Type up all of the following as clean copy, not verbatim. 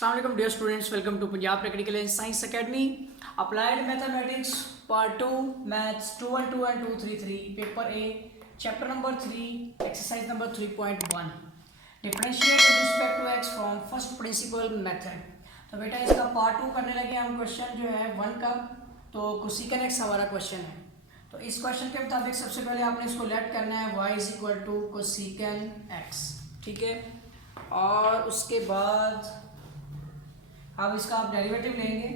अस्सलाम वालेकुम dear students, welcome to Punjab technical and science academy. Applied mathematics part 2 maths 212 and 233 paper A chapter number 3 exercise number 3.1 differentiate with respect to x from first principle method. तो बेटा इसका part 2 करने लगे हम। Question जो है 1 का, तो कोसेकन एक्स हमारा क्वेश्चन है। तो इस क्वेश्चन के मुताबिक सबसे पहले आपने इसको लेट करना है y is equal to cosec x, ठीक है। और उसके बाद अब इसका आप डेरिवेटिव लेंगे।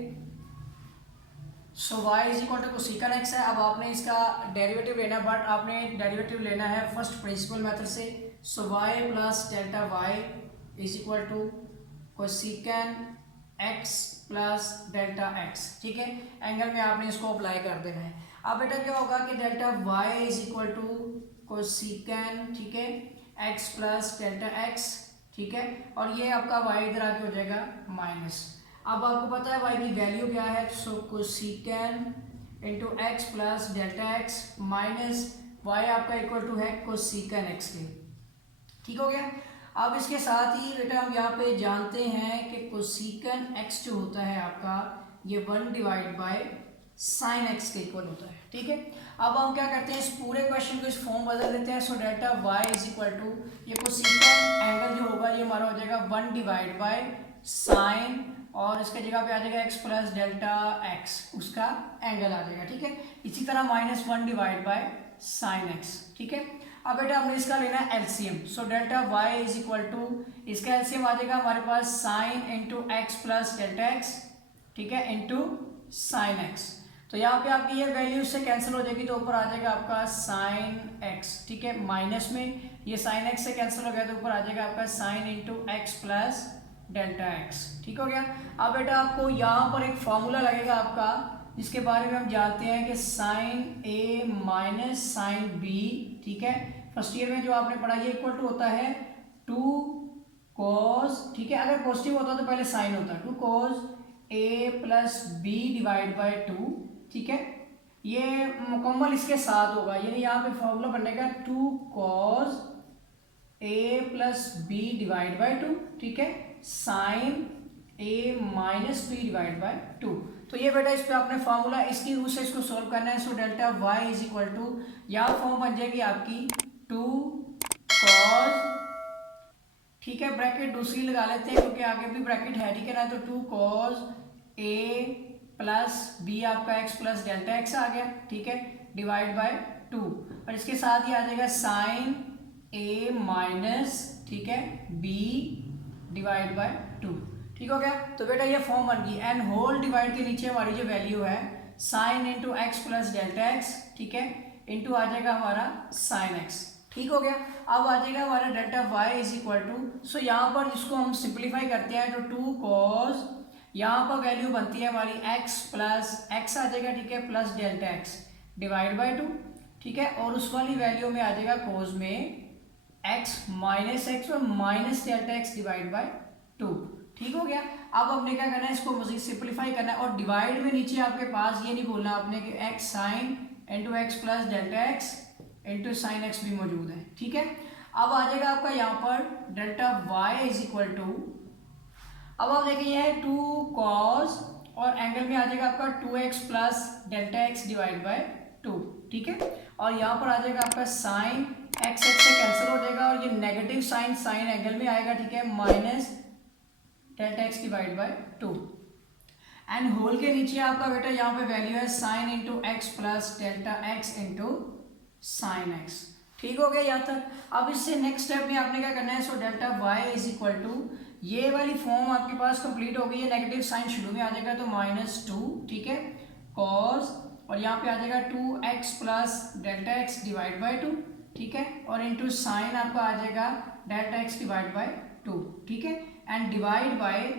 So y is equal to cosec x है। अब आपने इसका डेरिवेटिव लेना, बट आपने डेरिवेटिव लेना है फर्स्ट प्रिंसिपल मेथड से। So y plus delta y is equal to cosec x plus delta x, ठीक है। एंगल में आपने इसको अप्लाई कर देना है। अब बेटा क्या होगा कि delta y is equal to cosec, ठीक है, x प्लस डेल्टा x, ठीक है। और ये आपका y इधर आके हो जाएगा माइनस। अब आपको पता है y की वैल्यू क्या है, so cosec into x plus delta x minus y आपका इक्वल टू है कोसेकन x के, ठीक हो गया। अब इसके साथ ही बेटा हम यहाँ पे जानते हैं कि कोसेकन x जो होता है आपका, ये 1 डिवाइड बाय साइन x के इक्वल होता है, ठीक है। अब हम क्या करते हैं, इस पूरे क्वेश्चन को इस फॉर्म बदल देते हैं। So delta y is equal to ये कोसेकन एंगल जो होगा ये हमारा हो जाएगा 1 डिवाइड बाय साइन, और इसके जगह पे आ जाएगा x प्लस डेल्टा x, उसका एंगल आ जाएगा, ठीक है। इसी तरह minus 1 divide by sine x, ठीक है। अब बेटा हमने इसका लेना है LCM. So delta y is equal to इसका एलसीएम आ जाएगा हमारे पास sine into x plus delta x, ठीक है, इंटू साइन एक्स। तो यहाँ पे आपकी ये वैल्यू इससे कैंसिल हो जाएगी, तो ऊपर आ जाएगा आपका साइन एक्स, ठीक है। माइनस में ये साइन एक्स से कैंसिल हो गया, तो ऊपर आ जाएगा आपका sign into x plus delta x, ठीक हो गया। अब बेटा आपको यहाँ पर एक फॉर्मूला लगेगा आपका, जिसके बारे में हम जानते हैं कि sign A minus sine B, ठीक है। फर्स्ट ईयर में जो आपने पढ़ा ये इक्वल टू होता है 2 कॉस, ठीक है। अगर पॉजिटिव होता तो पहले साइन होता, 2 cos A plus B divide by 2, ठीक है। ये मुकम्मल इसके साथ होगा, यानी यहाँ पे फॉर्मूला बनेगा 2 cos A plus B divide by 2, ठीक है, sine A minus B divide by 2। तो ये बेटा इस पे आपने फॉर्मूला इसकी रूप से इसको सॉल्व करना है। So delta y is equal to यहाँ फॉर्म बन जाएगी आपकी 2 कॉस, ठीक है, ब्रैकेट दूसरी लगा लेते हैं क्योंकि आगे भी ब्रैकेट है, ठीक है ना। तो 2 कॉस ए प्लस बी आपका x प्लस डेल्टा x आ गया, ठीक है, डिवाइड बाय 2, और इसके साथ ही आ जाएगा साइन ए माइनस, ठीक है, बी डिवाइड बाय 2, ठीक हो गया। तो बेटा ये फॉर्म बन गई, एंड होल डिवाइड के नीचे हमारी जो वैल्यू है sine into x plus delta x, ठीक है, इंटू आ जाएगा हमारा साइन एक्स, ठीक हो गया। अब आ जाएगा हमारा delta y is equal to, so यहाँ पर इसको हम सिंप्लीफाई करते हैं, तो 2 कॉस यहाँ पर वैल्यू बनती है हमारी x प्लस एक्स आ जाएगा, ठीक है, plus delta x divide by 2, ठीक है। और उस वाली वैल्यू में आ जाएगा कोस में x माइनस एक्स और minus delta x divide by 2, ठीक हो गया। अब हमने क्या करना है, इसको मजीद सिंप्लीफाई करना है, और डिवाइड में नीचे आपके पास ये नहीं बोलना आपने कि x sign into x plus delta x into sine x भी मौजूद है, ठीक है। अब आ जाएगा आपका यहाँ पर delta y is equal to, अब आप देखिए ये 2 कॉस और एंगल में आ जाएगा आपका 2x plus delta x divide by 2, ठीक है। और यहाँ पर आ जाएगा आपका साइन x से कैंसिल हो जाएगा, और ये नेगेटिव साइन साइन एंगल में आएगा, ठीक है, minus delta x divide by 2, and whole के नीचे आपका बेटा यहाँ पे वैल्यू है sine into x plus delta x into sine x, ठीक हो गया यहाँ तक। अब इससे नेक्स्ट स्टेप में आपने क्या करना है, so delta y is equal to ये वाली फॉर्म आपके पास कंप्लीट हो गई है, नेगेटिव साइन शुरू में आ जाएगा तो -2, ठीक है, कॉस, और यहाँ पे आ जाएगा 2x plus delta x divide by 2, ठीक है, और इंटू साइन आपका आ जाएगा डेल्टा एक्स डिवाइड बाय 2, ठीक है, and divide by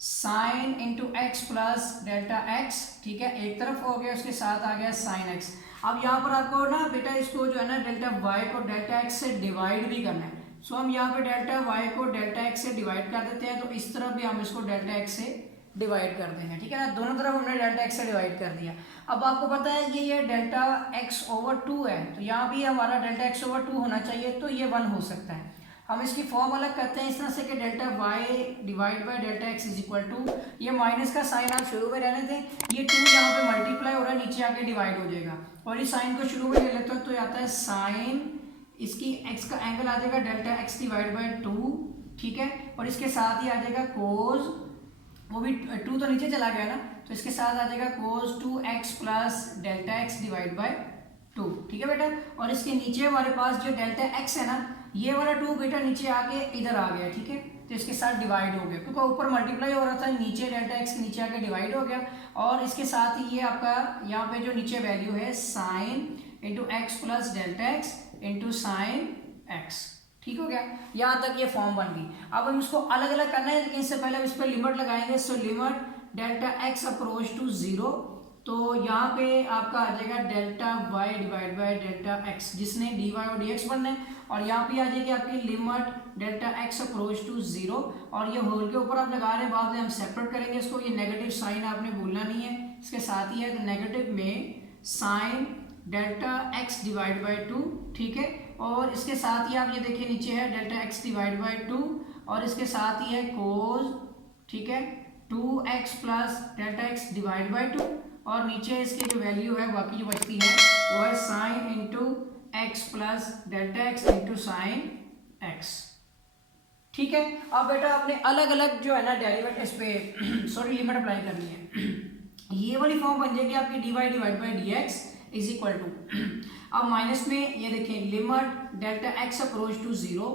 sign into x plus delta x, ठीक है, एक तरफ हो गया, उसके साथ आ गया साइन एक्स। अब यहाँ पर आपको ना बेटा इसको जो है ना डेल्टा y को डेल्टा x से डिवाइड भी करना है। सो हम यहाँ पे डेल्टा y को डेल्टा x से डिवाइड कर देते हैं, तो इस तरफ भी हम इसको डेल्टा x से डिवाइड कर देंगे, ठीक है ना। दोनों तरफ हमने डेल्टा x से डिवाइड कर दिया। अब आपको पता है कि ये डेल्टा x ओवर 2 है, तो यहाँ भी हमारा डेल्टा x ओवर 2 होना चाहिए, तो ये 1 हो सकता है। हम इसकी फॉर्म अलग करते हैं इस तरह से कि delta y divide by delta x is equal to, ये माइनस का साइन आप शुरू में रहने दें, ये 2 यहाँ पे मल्टीप्लाई हो रहा है, नीचे आके डिवाइड हो जाएगा, और इस साइन को शुरू में ले लेते हो तो आता है साइन, इसकी एक्स का एंगल आ जाएगा डेल्टा एक्स डिवाइड बाय 2, ठीक है, और इसके साथ ही आ जाएगा कोज, वो भी 2 तो नीचे चला गया ना, तो इसके साथ आ जाएगा कोज 2x plus delta x divide by 2, ठीक है बेटा। और इसके नीचे हमारे पास जो डेल्टा एक्स है ना, ये वाला 2 बेटा नीचे आके इधर आ गया, ठीक है, तो इसके साथ डिवाइड हो गया, क्योंकि ऊपर मल्टीप्लाई हो रहा था, नीचे डेल्टा एक्स के नीचे आके डिवाइड हो गया, और इसके साथ ही ये आपका यहाँ पे जो नीचे वैल्यू है sine into x plus delta x into sine x, ठीक हो गया। यहाँ तक ये फॉर्म बन गई। अब हम इसको अलग अलग करना है, लेकिन इससे पहले हम इस पर लिमिट लगाएंगे। So limit delta x approach to 0, तो यहाँ पे आपका आ जाएगा delta y divide by delta x, जिसने डी वाई और डी एक्स बनना है, और यहाँ पे आ जाएगी आपकी limit delta x approach to 0, और ये होल के ऊपर आप लगा रहे हैं, बाद में हम सेपरेट करेंगे इसको, ये नेगेटिव साइन आपने भूलना नहीं है, इसके साथ ही है, तो नेगेटिव में sign delta x divide by 2, ठीक है, और इसके साथ ही आप ये देखिए नीचे है डेल्टा एक्स डिवाइड बाय 2, और इसके साथ ही है कोज, ठीक है, 2x plus delta x divide by 2, और नीचे इसकी जो वैल्यू है बाकी जो बचती है वो है sine into x plus delta x into sine x, ठीक है। अब बेटा आपने अलग अलग जो है ना डेरिवेटिव इस पे सॉरी लिमिट अप्लाई करनी है, ये वाली फॉर्म बन जाएगी आपकी D Y divide by D x is equal to, अब माइनस में ये देखिए limit delta x approach to 0,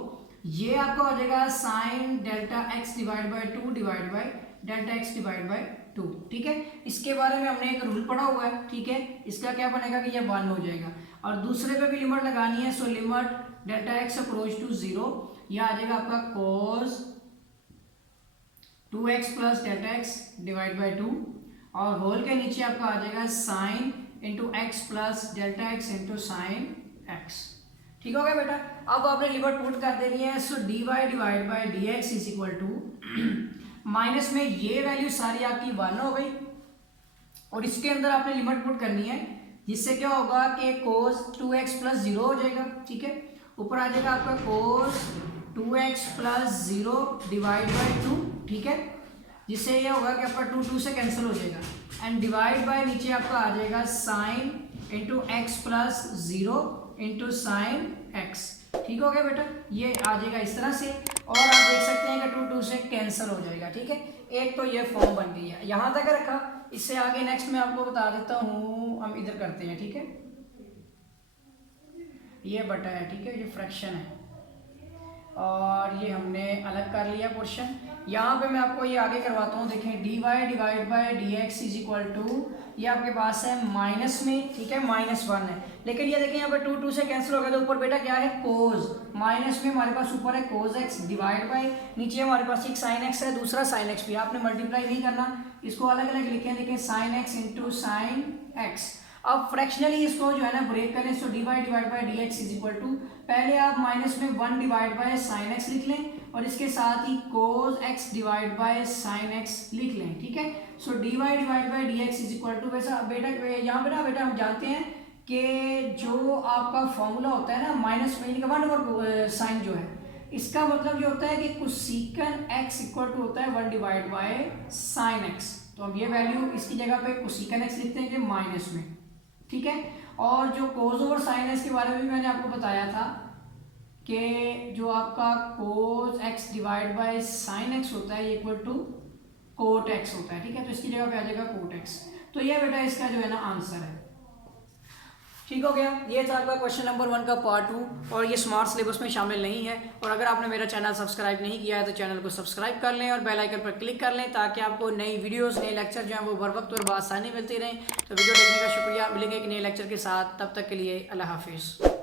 ये आपका हो जाएगा sine delta x divide by 2 divide by delta x divide by 2, ठीक है। इसके बारे में हमने एक रूल पढ़ा हुआ है, ठीक है, इसका क्या बनेगा कि ये 1 हो जाएगा, और दूसरे पे भी लिमिट लगानी है। So limit delta x approach to 0, यह आ जाएगा आपका cos 2x plus delta x divide by 2, और होल के नीचे आपका आ जाएगा sine into x plus delta x into sine x, ठीक हो गया बेटा। अब आपने लिमिट पुट कर देनी है। So d Y divide by D x is equal to, minus में ये वैल्यू सारी आपकी 1 हो गई, और इसके अंदर आपने लिमिट पुट करनी है, जिससे क्या होगा कि cos 2x प्लस 0 हो जाएगा, ठीक है, ऊपर आ जाएगा आपका cos 2x plus 0 divide by 2, ठीक है, जिससे ये होगा कि आपका 2 से कैंसिल हो जाएगा, एंड डिवाइड बाय नीचे आपका आ जाएगा sine into x plus 0 into sine x, ठीक हो गया बेटा, ये आ जाएगा इस तरह से, और आप देख सकते हैं कि 2 से कैंसिल हो जाएगा, ठीक है। एक तो ये फॉर्म बन गई है, यहाँ तक रखा, इससे आगे नेक्स्ट मैं आपको बता देता हूँ, हम इधर करते हैं, ठीक है, ये बटा है, ठीक है, ये फ्रैक्शन है, और ये हमने अलग कर लिया पोर्शन। यहाँ पे मैं आपको ये आगे करवाता हूँ, देखें D Y divide by D x is equal to, ये आपके पास है माइनस में, ठीक है, -1 है, लेकिन ये देखें यहाँ पे 2 से कैंसिल हो गया, तो ऊपर बेटा क्या है कोज, माइनस में हमारे पास ऊपर है कोज एक्स डिवाइड बाई, नीचे हमारे पास एक साइन एक्स है, दूसरा साइन एक्स भी, आपने मल्टीप्लाई नहीं करना, इसको अलग अलग लिखे, देखें sine x into sine x. अब फ्रैक्शनली इसको जो है ना ब्रेक करें, so d Y divide by D x is equal to, पहले आप माइनस में 1 डिवाइड बाय साइन एक्स लिख लें, और इसके साथ ही cos x divide by sine x लिख लें, ठीक है। So d Y divide by D x is equal to, वैसा बेटा यहाँ पे ना बेटा हम जानते हैं कि जो आपका फॉर्मूला होता है ना माइनस में का 1 ओवर साइन जो है, इसका मतलब जो होता है कि कोसेकन एक्स इक्वल टू होता है 1 डिवाइड बाय साइन एक्स, तो हम ये वैल्यू इसकी जगह पे कोसेकन एक्स लिखते हैं कि माइनस में, ठीक है। और जो कोज ओवर साइन एक्स के बारे में भी मैंने आपको बताया था कि जो आपका cos x divide by sine x होता है इक्वल टू कोट एक्स होता है, ठीक है, तो इसकी जगह पे आ जाएगा कोट एक्स, तो ये बेटा इसका जो है ना आंसर है, ठीक हो गया। ये था आपका क्वेश्चन नंबर 1 का पार्ट 2, और ये स्मार्ट सिलेबस में शामिल नहीं है, और अगर आपने मेरा चैनल सब्सक्राइब नहीं किया है तो चैनल को सब्सक्राइब कर लें और बेल आइकन पर क्लिक कर लें, ताकि आपको नई वीडियोस नए लेक्चर जो हैं वो बर वक्त और बासानी मिलती रहें। तो वीडियो देखने का शुक्रिया, मिलेंगे एक नए लेक्चर के साथ, तब तक के लिए अल्लाह हाफिज़।